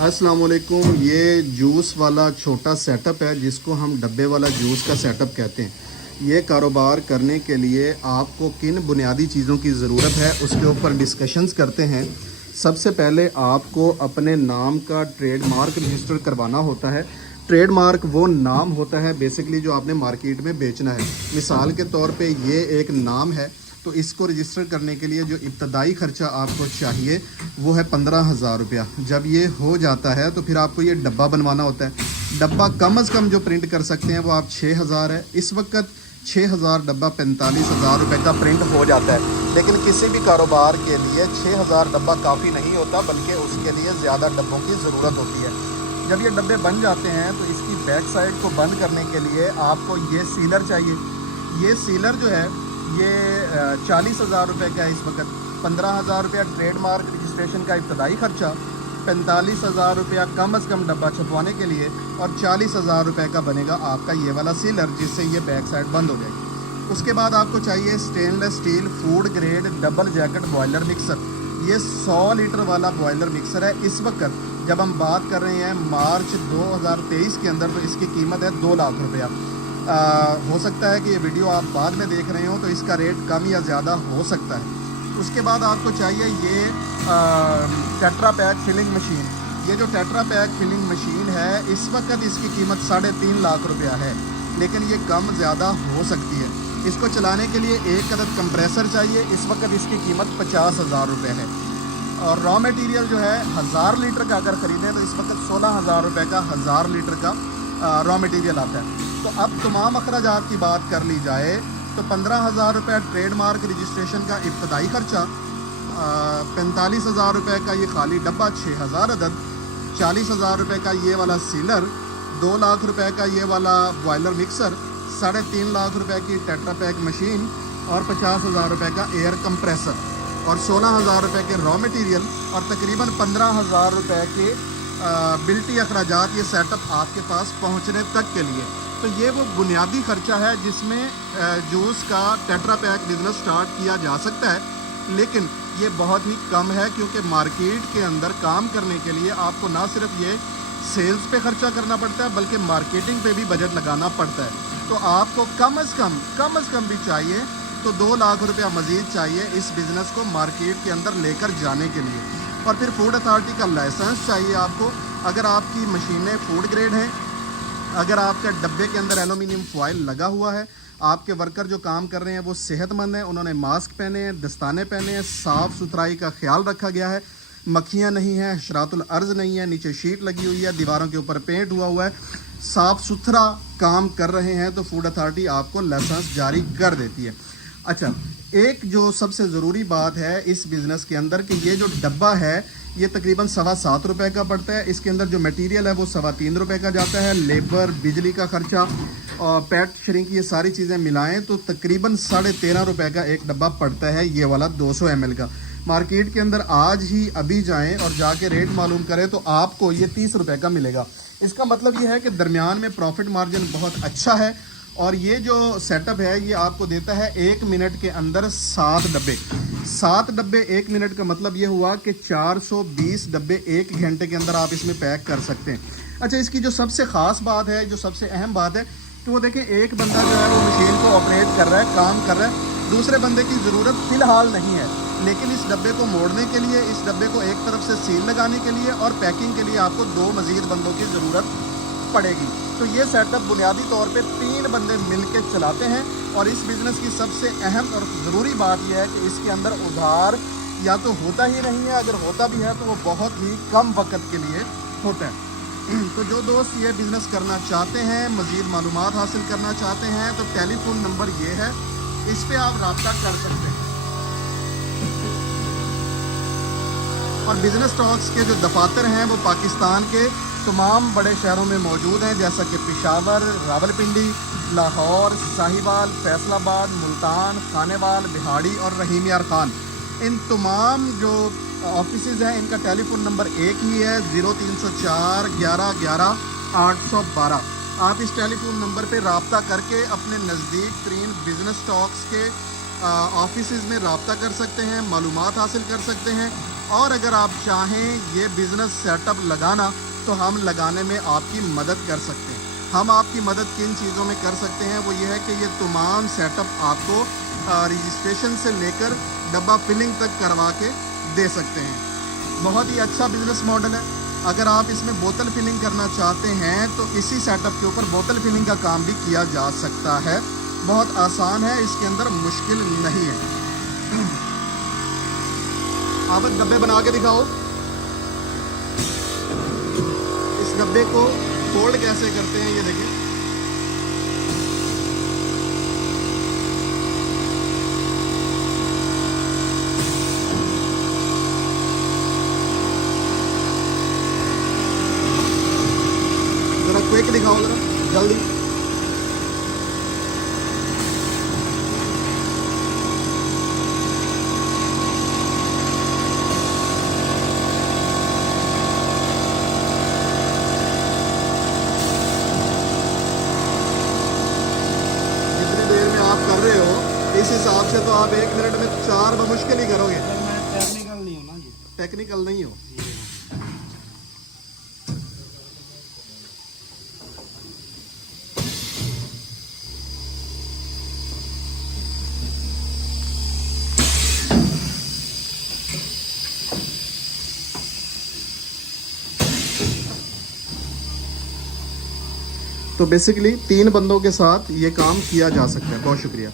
अस्सलाम वालेकुम। ये जूस वाला छोटा सेटअप है जिसको हम डब्बे वाला जूस का सेटअप कहते हैं। ये कारोबार करने के लिए आपको किन बुनियादी चीज़ों की ज़रूरत है उसके ऊपर डिस्कशंस करते हैं। सबसे पहले आपको अपने नाम का ट्रेडमार्क रजिस्टर करवाना होता है। ट्रेडमार्क वो नाम होता है बेसिकली जो आपने मार्केट में बेचना है। मिसाल के तौर पे ये एक नाम है, तो इसको रजिस्टर करने के लिए जो इब्तदाई ख़र्चा आपको चाहिए वो है 15,000 रुपया। जब ये हो जाता है तो फिर आपको ये डब्बा बनवाना होता है। डब्बा कम अज़ कम जो प्रिंट कर सकते हैं वो आप 6,000 है। इस वक्त 6,000 डब्बा 45,000 रुपये का प्रिंट हो जाता है। लेकिन किसी भी कारोबार के लिए 6,000 डब्बा काफ़ी नहीं होता, बल्कि उसके लिए ज़्यादा डब्बों की ज़रूरत होती है। जब ये डब्बे बन जाते हैं तो इसकी बैक साइड को बंद करने के लिए आपको ये सीलर चाहिए। ये सीलर जो है ये 40,000 रुपये का है इस वक्त। 15,000 रुपया ट्रेडमार्क रजिस्ट्रेशन का इब्तदाई ख़र्चा, 45,000 रुपया कम अज़ कम डब्बा छपवाने के लिए, और 40,000 रुपये का बनेगा आपका ये वाला सीलर जिससे ये बैक साइड बंद हो जाएगी। उसके बाद आपको चाहिए stainless steel food grade double jacket boiler mixer. ये 100 लीटर वाला बॉयलर मिक्सर है। इस वक्त जब हम बात कर रहे हैं मार्च 2023 के अंदर, तो इसकी कीमत है 2 लाख रुपया। हो सकता है कि ये वीडियो आप बाद में देख रहे हो तो इसका रेट कम या ज़्यादा हो सकता है। उसके बाद आपको चाहिए ये टेट्रा पैक फिलिंग मशीन। ये जो टेट्रा पैक फिलिंग मशीन है इस वक्त इसकी कीमत 3.5 लाख रुपया है, लेकिन ये कम ज़्यादा हो सकती है। इसको चलाने के लिए एक अदद कंप्रेसर चाहिए। इस वक्त इसकी कीमत 50,000 रुपये है। और रॉ मटेरियल जो है 1000 लीटर का अगर ख़रीदें तो इस वक्त 16,000 रुपये का 1000 लीटर का रॉ मटेरियल आता है। तो अब तमाम अखराजात की बात कर ली जाए तो 15,000 रुपये ट्रेडमार्क रजिस्ट्रेशन का इब्तदाई ख़र्चा, 45,000 रुपये का ये खाली डब्बा 6,000 अदद, 40,000 रुपये का ये वाला सीलर, 2 लाख रुपये का ये वाला बॉयलर मिक्सर, 3.5 लाख रुपये की टेट्रा पैक मशीन, और 50,000 रुपये का एयर कंप्रेसर, और 16,000 रुपये के रॉ मटेरियल, और तकरीबन 15,000 रुपये के बिल्टी अखराजात ये सेटअप आपके पास पहुँचने तक के लिए। तो ये वो बुनियादी ख़र्चा है जिसमें जूस का टेट्रा पैक बिज़नेस स्टार्ट किया जा सकता है। लेकिन ये बहुत ही कम है क्योंकि मार्केट के अंदर काम करने के लिए आपको ना सिर्फ ये सेल्स पे ख़र्चा करना पड़ता है बल्कि मार्केटिंग पे भी बजट लगाना पड़ता है। तो आपको कम अज़ कम भी चाहिए तो 2 लाख रुपया मज़ीद चाहिए इस बिज़नेस को मार्केट के अंदर लेकर जाने के लिए। और फिर फूड अथॉरिटी का लाइसेंस चाहिए आपको। अगर आपकी मशीनें फूड ग्रेड हैं, अगर आपके डब्बे के अंदर एलुमिनियम फॉइल लगा हुआ है, आपके वर्कर जो काम कर रहे हैं वो सेहतमंद हैं, उन्होंने मास्क पहने हैं, दस्ताने पहने हैं, साफ़ सुथराई का ख्याल रखा गया है, मक्खियाँ नहीं हैं, हशरातुल अर्ज़ नहीं है, नीचे शीट लगी हुई है, दीवारों के ऊपर पेंट हुआ हुआ है, साफ़ सुथरा काम कर रहे हैं, तो फूड अथॉरिटी आपको लाइसेंस जारी कर देती है। अच्छा, एक जो सबसे ज़रूरी बात है इस बिज़नेस के अंदर कि ये जो डब्बा है ये तकरीबन 7.25 रुपये का पड़ता है। इसके अंदर जो मटेरियल है वो 3.25 रुपये का जाता है। लेबर, बिजली का ख़र्चा और पैट श्रिंक ये सारी चीज़ें मिलाएं तो तकरीबन 13.5 रुपये का एक डब्बा पड़ता है ये वाला 200 ml का। मार्केट के अंदर आज ही अभी जाएं और जाके रेट मालूम करें तो आपको ये 30 रुपये का मिलेगा। इसका मतलब ये है कि दरमियान में प्रॉफिट मार्जिन बहुत अच्छा है। और ये जो सेटअप है ये आपको देता है 1 मिनट के अंदर 7 डब्बे। 7 डब्बे 1 मिनट का मतलब ये हुआ कि 420 डब्बे 1 घंटे के अंदर आप इसमें पैक कर सकते हैं। अच्छा, इसकी जो सबसे ख़ास बात है, जो सबसे अहम बात है, तो वो देखें एक बंदा जो है वो मशीन को ऑपरेट कर रहा है, काम कर रहा है, दूसरे बंदे की ज़रूरत फ़िलहाल नहीं है। लेकिन इस डब्बे को मोड़ने के लिए, इस डब्बे को एक तरफ से सील लगाने के लिए और पैकिंग के लिए आपको 2 मज़ीद बंदों की ज़रूरत पड़ेगी। तो ये सेटअप बुनियादी तौर पे 3 बंदे मिलके चलाते हैं। और इस बिज़नेस की सबसे अहम और ज़रूरी बात यह है कि इसके अंदर उधार या तो होता ही नहीं है, अगर होता भी है तो वो बहुत ही कम वक्त के लिए होता है। तो जो दोस्त ये बिज़नेस करना चाहते हैं, मज़ीद मालूमात हासिल करना चाहते हैं, तो टेलीफोन नंबर ये है, इस पर आप रब्ता कर सकते हैं। और बिज़नेस स्टॉक्स के जो दफातर हैं वो पाकिस्तान के तमाम बड़े शहरों में मौजूद हैं, जैसा कि पेशावर, रावलपिंडी, लाहौर, साहिवाल, फैसलाबाद, मुल्तान, खानेवाल, बिहाड़ी और रहीम यार खान। इन तमाम जो ऑफिसेज़ हैं इनका टेलीफोन नंबर एक ही है, 0304 11 11 812। आप इस टेलीफोन नंबर पर रब्ता करके अपने नज़दीक तरीन बिज़नेस स्टॉक्स के ऑफिसेज़ में रब्ता कर सकते हैं, मालूमात हासिल कर सकते हैं। اور اگر آپ چاہیں یہ بزنس سیٹ اپ لگانا تو ہم لگانے میں آپ کی مدد کر سکتے ہیں. ہم آپ کی مدد کن چیزوں میں کر سکتے ہیں؟ وہ یہ ہے کہ یہ تمام سیٹ اپ آپ کو رجسٹریشن سے لے کر ڈبہ فلنگ تک کروا کے دے سکتے ہیں. بہت ہی اچھا بزنس ماڈل ہے. اگر آپ اس میں بوتل فلنگ کرنا چاہتے ہیں تو اسی سیٹ اپ کے اوپر بوتل فلنگ کا کام بھی کیا جا سکتا ہے. بہت آسان ہے, اس کے اندر مشکل نہیں ہے. آپ ڈبے بنا کے دکھاؤ. اس ڈبے کو فولڈ کیسے کرتے ہیں یہ دیکھیں. ذرا کوئک دکھاؤ ذرا جلدی. جتنی دیر میں آپ کر رہے ہو اس حساب سے تو آپ 1 منٹ میں 4 بمشکل ہی کرو گے. میں ٹیکنیکل نہیں ہوں نا جی. ٹیکنیکل نہیں ہو. تو بیسیکلی 3 بندوں کے ساتھ یہ کام کیا جا سکتا ہے. بہت شکریہ.